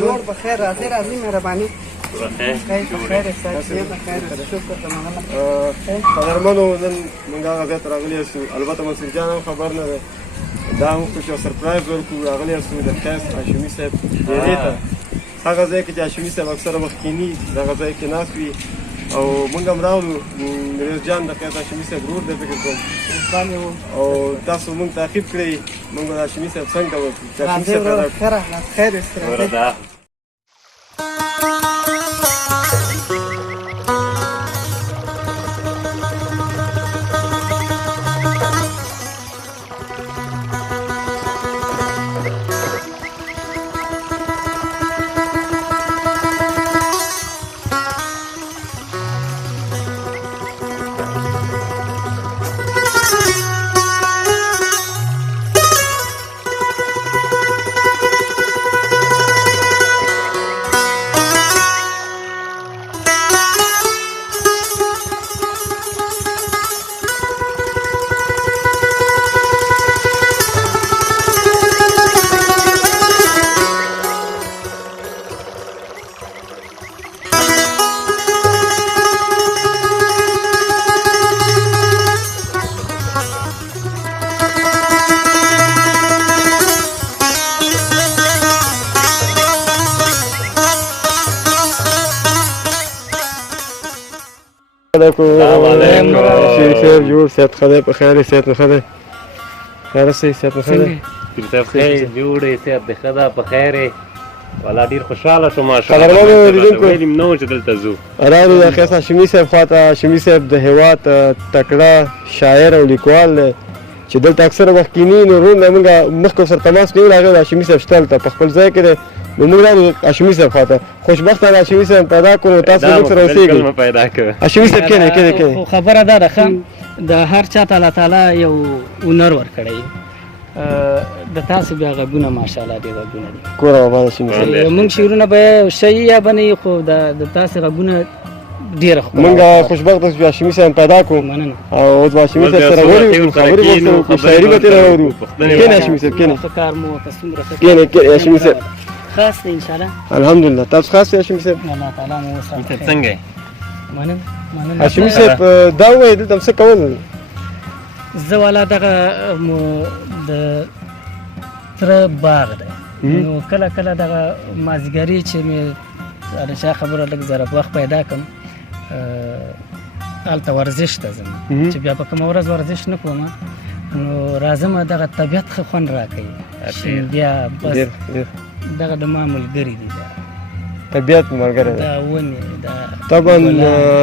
جوړ بخیر راځي مهرباني بخیر بخیر ساتي بخیر شکر ته مننه قدرمنو نن موږ هغه ځای ته راغلي یو البته منصور جان هم خبر نه دی دا موږ خو یو سرپرایز ورکړو راغلي یو د قیس هاشمي صاحب ډیرې ته هغه ځای کې چې هاشمي صاحب اکثره وخت کیني دغه ځای کې ناست وي او موږ هم راغلو میرویس جان د قیس هاشمي صاحب ورور دی فکر کوم او تاسو موږ تعقیب کړئ موږ د هاشمي صاحب څنګه وکړو چې هاشمي صاحب خیر استراحت السلام علیکم صاحب جوړ صحت ښه دی په خیر یې صحت مې ښه دی خیر اوسئ صحت مې ښه دی پیر صاحب خیر جوړ یې صحت دې ښه ده په خیر یې والله ډېر خوشحاله شوم قدرمنو لیدونکو ویلي مې نه وو چې دلته ځو راغلو د قیس هاشمي صاحب خواته هاشمي صاحب د هېواد تکړه شاعر او لیکوال دی چې دلته اکثره وخت کیني نو وروڼه موږ مخکې ورسره تماس نیولی هغه د هاشمي صاحب شته هلته په خپل ځای کې دی نو موږ راغلو هاشمي صاحب خواته خوشبخته هاشمي صاحب پیدا کړو نو تاسو موږ سره اوسېږئ پیدا کړ هاشمي صاحب کښېنئ خو خبره دا ده ښه د هر چا ته الله تعالی یو هنر ورکړی د تاسو بیا غږونه ماشاءالله ډېر غږونه دي کور آباد هاشمي صاحب موږ شعرونه به شي یا به نه وي خو د تاسو غږونه ډېره ښکلا موږ خوشبخته شو چې هاشمي صاحب پیدا کړو مننه او اوس به هاشمي صاحب سره ولرو خبرې به ورسره وکړو شاعري به ترې واورو کښېنئ هاشمي صاحب کښېنئ ښه کار مو وکړه څومره ښه کښېنئ هاشمي صاحب خاص دی انشاءالله الحمدلله تاسو خاص یې هاشمي صاحب الله تعالی مو وساتي څنګه یې مننه هاشمي صاحب دا ووایئ دلته څه کول زه والا دغه د تره باغ دی نو کله کله دغه مازدیګري چې مې د چا خبره لږ ذره وخت پیدا کړم هلته ورزش ته ځم چې بیا په کومه ورځ ورزش نه کوم نو راځم دغه طبیعت ښه خوند راکوي بیا بس دغه د ما ملګري دي طبیعت ملګری دی دا ونې دا طبعا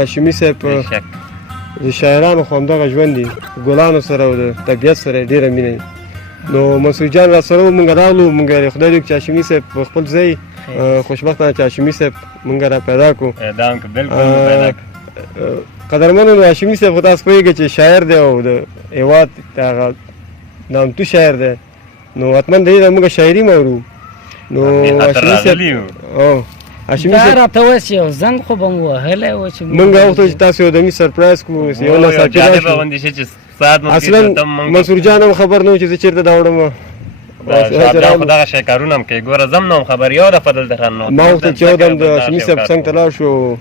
هاشمي صاحب د شاعرانو خو همدغه ژوند دي ګلانو سره او د طبیعت سره یې ډېره مینه وي نو منصور جان را سره وو موږ راغلو موږ یې خدای دې وکړي چې هاشمي صاحب په خپل ځای خوشبخته چې هاشمي صاحب موږ را پیدا کړو قدرمنو نو هاشمي صاحب خو تاسو پوهېږئ چې شاعر دی او د هېواد هغه نامتو شاعر دی نو حتما د دې موږ شاعري مورو نو هاشمي صاحب هاشمي دا صاحب راته وایي چې یو زنګ خو به مو وهلی و چې موږ غوښتل چې تاسو یو دمي سرپرایز کړو یو ناڅاپي راشو اصلا منصور جان هم خبر نه و چې زه چېرته دا وړم خو دغه شی کارونه هم کوي ګوره زم نه وم خبر یو دفعه دلته راننوت ما غوښتل چې یو دم د هاشمي صاحب څنګ ته لاړ شو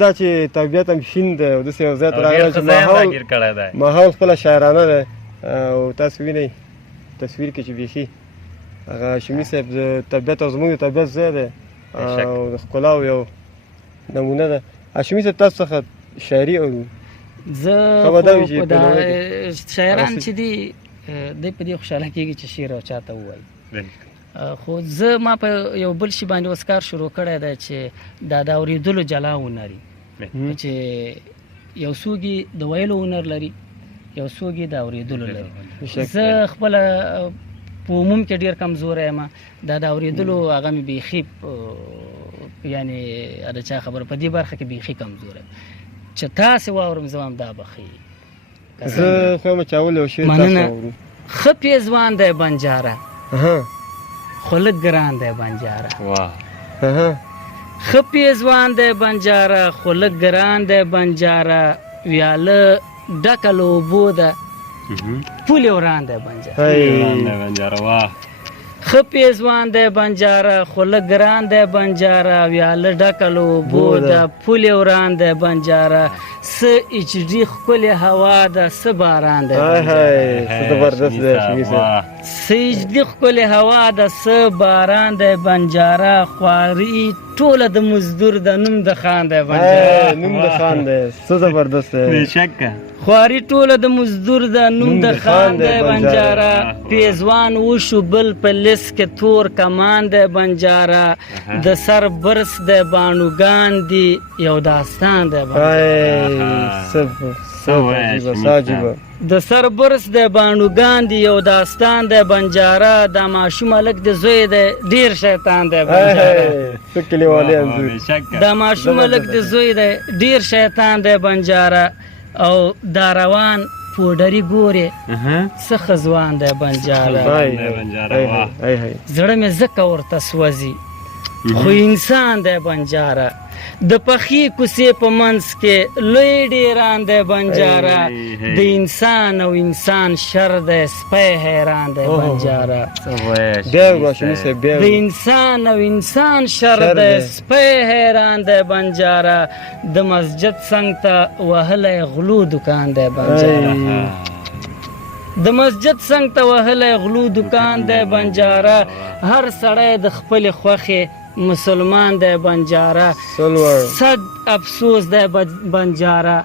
دا چې طبیعت هم شین دی او داسې یو ځای ته راغلی چې ماحول خپله شاعرانه دی او تاسو وینئ تصویر کې چې بیخي هغه هاشمي صاحب د طبیعت او زموږ د طبیعت ځای دی او د ښکلاو یو نمونه ده هاشمي صاحب تاسو څخه شاعري اورو زه شاعران چې دي دی په دې خوشحاله کېږي چې شعر او چاته ووایي خو زه ما په یو بل شي باندې اوس کار شروع کړی دی چې دا د اورېدلو جلا هنر چې یو څوک د ویلو هنر لري یو څوک د اورېدلو لري زه خپله په عموم کې ډېر کمزوری یم دا د اورېدلو هغه مې بیخي یعنې د چا خبره په دې برخه کې بیخي کمزوری یم چې تاسې واورم زه هم دا به ښه زه خو یم چې اول یو شعر تاسو واورو ښه پیزوان دی بنجاره خو لږ ګران دی بنجاره ښه پیزوان دی بنجاره خو لږ ګران دی بنجاره ویاله ډکه له اوبو ده پولې وران دی بنجاره ښه پیزوان دی بنجاره خو لږ ګران دی بنجاره ویاله ډکه له اوبو ده پولې وران دی بنجاره څه ایچ ډي ښکلې هوا ده څه باران دی څه زبردست دی هاشمي صاحب څه ایچ ډي ښکلې هوا ده څه باران دی بنجاره خواري ټوله د مزدور د نوم د خان دی بنجاره نوم د خان دی څه زبردست دی خواري ټوله د مزدور د نوم د خان دی بنجاره پیزوان وشو بل په لیس کې تور کمان دی بنجاره د سر برس دی بانوګان دی یو داستان دی د سر برس دی بانوګان دی یو داستان دی بنجاره دا ماشوم هلک د زوی دی ډېر شیطان دی بنجاره دا ماشوم هلک د زوی دی ډېر شیطان دی بنجاره او دا روان پوډري ګورې څه ښه ځوان دی بنجاره زړه مې ځکه ورته سوځي خو انسان دی بنجاره د پخې کوڅې په منځ کې لوی ډیران دی بنجاره د انسان او انسان شر دی سپی حیران دی بنجاره د انسان او انسان شر دی سپی حیران دی بنجاره د مسجد څنګ ته وهلی غلو دکان دی بنجاره د مسجد څنګ ته وهلی غلو دکان دی بنجاره هر سړی د خپلې خوښې مسلمان دی بنجاره صد افسوس دی بنجاره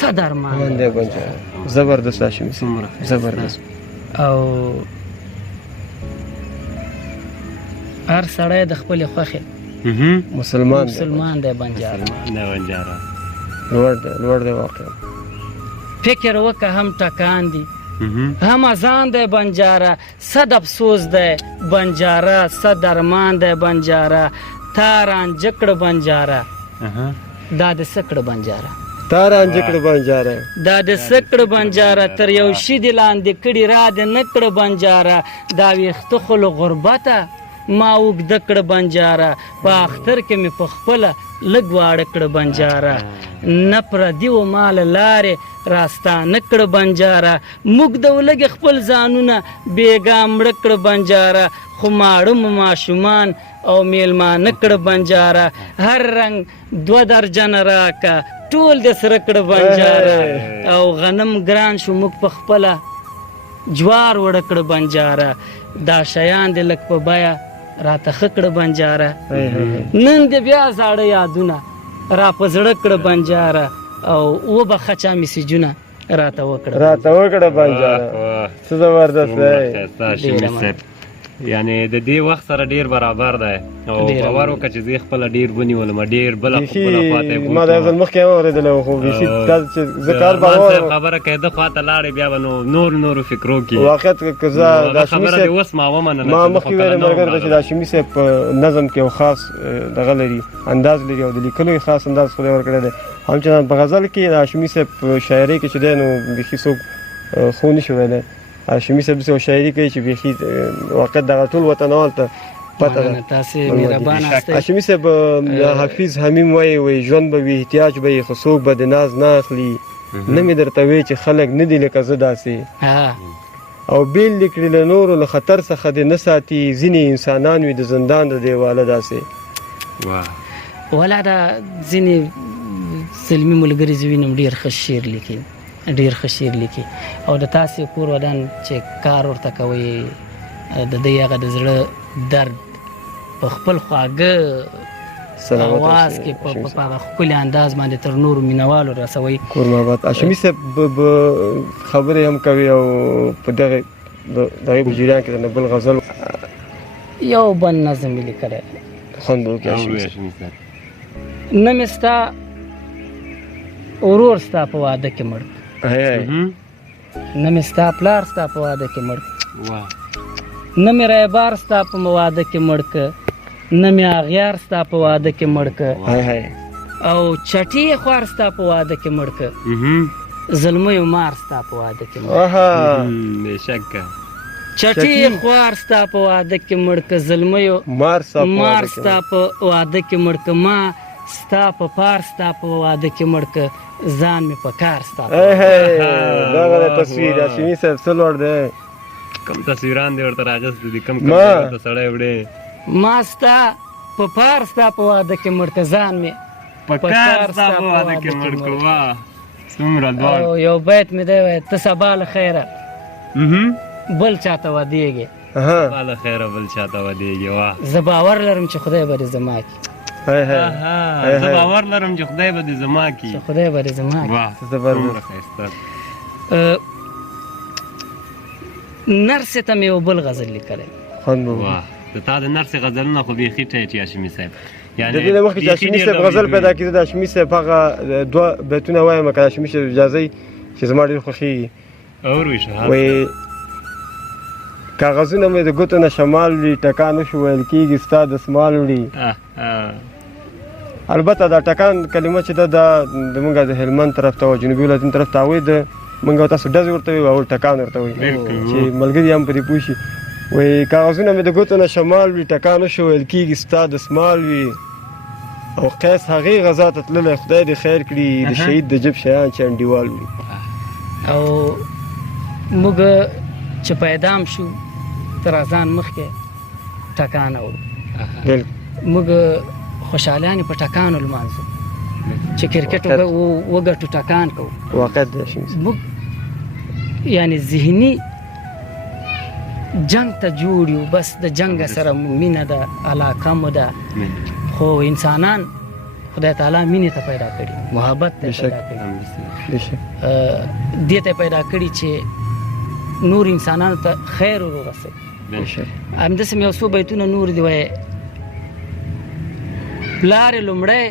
صد ارمان دی بنجاره زبردست هاشمي صاحب زبردست او هر سړی د خپلې خوښې مسلمان دی بنجاره لوړ دی واقعا فکر وکه هم ټکان دی هم ازان دی بنجاره صد افسوس دی بنجاره صد ارمان دی بنجاره تا رانجه کړه بنجاره دا د څه کړه بنجاره دا د څه کړه بنجاره تر یو شي دې لاندې کړي را دې نه کړه بنجاره دا ویښته خو له غربته ما اوږده کړه بنجاره په اختر کې مې په خپله لږ واړه کړه بنجاره نه پردي و ما له لارې راستانه کړه بنجاره موږ د ولږې خپل ځانونه بېګا مړه کړه بنجاره خو ماړه مو ماشومان او میلمانه کړه بنجاره هر رنګ 2 درجنه راکه ټول د سره کړه بنجاره او غنم ګران شو موږ په خپله جوار وړه کړه بنجاره دا شیان دې لږ په بیه راته ښه کړه بنجاره نن دې بیا زاړه یادونه را په زړه کړه بنجاره او وبخه چا میسیجونه راته وکړه بنجاره څه زبردست یعنی د دې وخت سره ډیر برابر دی او باور وکړه چې زه خپله ډیر ونیولم ډیر بله پاتې ما دا ځل مخکې هم اورېدلی خو بیخي دا چې زه کار خبره کوي ده خواته لاړې بیا به نورو فکرو کې واقعیت که زه د هاشمي خبره دې اوس ما ومنله ما مخکې ویلې ملګرو ته چې د هاشمي صاحب په نظم کې یو خاص دغه لري انداز لري او د لیکلو یې خاص انداز خدای ورکړی دی همچنان په غزل کې د هاشمي صاحب په شاعرۍ کې چې دی نو بیخي څوک خو نشي ویلی هاشمي صاحب داسې شاعري کوي چې بیخي واقعیت دغه ټول وطنوال ته پته ده هاشمي صاحب حافظ حمیم وایي ژوند به وي احتیاج به وي خو څوک به د ناز نه اخلي نه مې درته وایي چې خلک نه دي لکه زه داسې او بیل دې کړي له نورو له خطر څخه دې نه ساتي ځینې انسانان وي د زندان د دیواله داسې ولا دا ځینې سلمي ملګري زه وینم ډېر ښه شعر لیکي ډېر ښه شعر لیکي او د تاسې کور ودان چې کار ورته کوئ د دې هغه د زړه درد په خپل خواږه اواز کې په هغه ښکلي انداز باندې تر نورو مینوالو رسوئ کور محبت هاشمي صاحب خبرې هم کوي او په دغه په جریان کې د بل غزل یو بل نظم یې لیکلی خوند به وکړي هاشمي صاحب نه مې ستا ورور ستا په واده کې مړ نه مې ستا پلار ستا په واده کې مړ نه مې رایبار ستا په واده کې مړ که نه مې اغیار ستا په واده کې مړ که او چټي خوار ستا په واده کې مړ که زلمیو مار ستا په واده کې مړ بېشکه چټي خوار ستا په واده کې مړ که زلمیو مار ستا په واده کې مړ که ما ستا په پار ستا په واده کې مړ که ځان مې په کار ستا دغه تصویر هاشمي صاحب څه لوړ دی کم تصویران دی ورته راغستې دي کم ما. ورته سړی وړې ما ستا په پار ستا په واده کې مرتضان مې په کار ستا په واده کې مړ کړو واه څومره دواړه او یو بیت مې دی وایي ته سبا له خیره بل چاته ودېږې بالا خیره بل چاته ودېږي واه زه باور لرم چې خدای به دې زما کړي زه باور لرم چې خدای به دې زما کړي چې خدای به دې زما کړي واه زبردست. څومره ښایسته نرسې ته مې یو بل غزل لیکلی خوند به واه د تا د نرسې غزلونه خو بیخي ټیټ هاشمي صاحب د دې نه مخکې چې هاشمي صاحب غزل پیدا کړي د هاشمي صاحب هغه دوه بیتونه وایم که هاشمي صاحب اجازه وي چې زما ډېر خوښېږي اوروي شهاب وایي کاغذونه مې د ګوتو نه شمال وړي ټکان وشو ویل کېږي ستا دسمال وړي البته دا ټکان کلمه چې ده دا زمونږ د هلمند طرف ته او جنوبي ولایتونو طرف ته هغوی د مونږ تاسو ډزې ورته وایو او ټکان ورته وایي چې ملګري هم پرې پوه شي وایي کاغذونه مې د ګوتو نه شمال وي ټکان وشو ویل کېږي ستا دسمال وي او قیس هغې غذا ته تللی خدای دې خیر کړي د شهید د جب شیان چې انډیوال وي او موږ چې پیدام شو تر اذان مخکې ټکان اورو بالکل موږ خوشحالیانې په ټکانو لمانځو چې کرکټ وګټو ټکان کوو واقعیت دی هاشمي صاحب موږ یعنی ذهني جنگ ته جوړ یو بس د جنگ سره مینه ده علاقه مو ده خو انسانان خدای تعالی مینې ته پیدا کړي محبت ته پیدا کړي بېشک دې ته پیدا کړي چې نور انسانانو ته خیر ورسوي همداسې مې یو څو بیتونه نور دي وایي پلار یې لومړی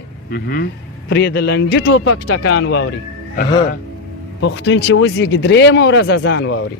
پرې د لنډي ټوپک ټکان واوري پښتون چې وزېږي درېیمه ورځ اذان واوري